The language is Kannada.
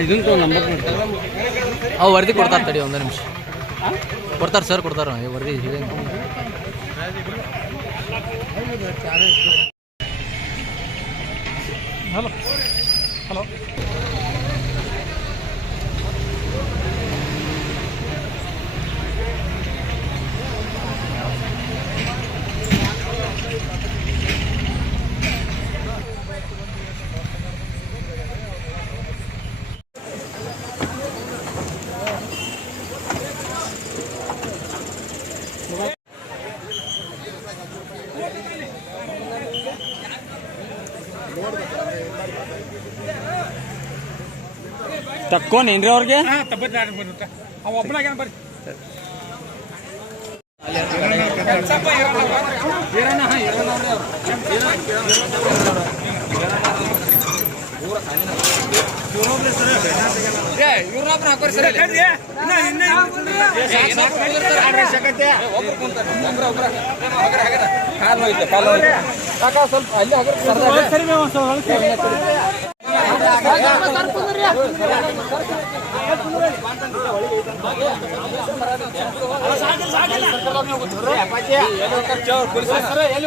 ಇದನ್ನು ನಂಬರ್ ಅವು ವರದಿ ಕೊಡ್ತಾರೆ ತಡಿ ಒಂದು ನಿಮಿಷ. ಕೊಡ್ತಾರೆ ಸರ್ ಕೊಡ್ತಾರೆ. ವರದಿ ಹೀಗೆ ಹಲೋ ಹಲೋ ತಕ್ಕೋನೇನ್ರಿ ಅವ್ರಿಗೆ ಹಾಂ ತಪ್ಪತ್ತು ಬರುತ್ತೆ ಅವ ಒಬ್ಬನಾಗ ಬರ್ರಿ ಹಾಕೋರಿ ಸ್ವಲ್ಪ ಅಲ್ಲಿ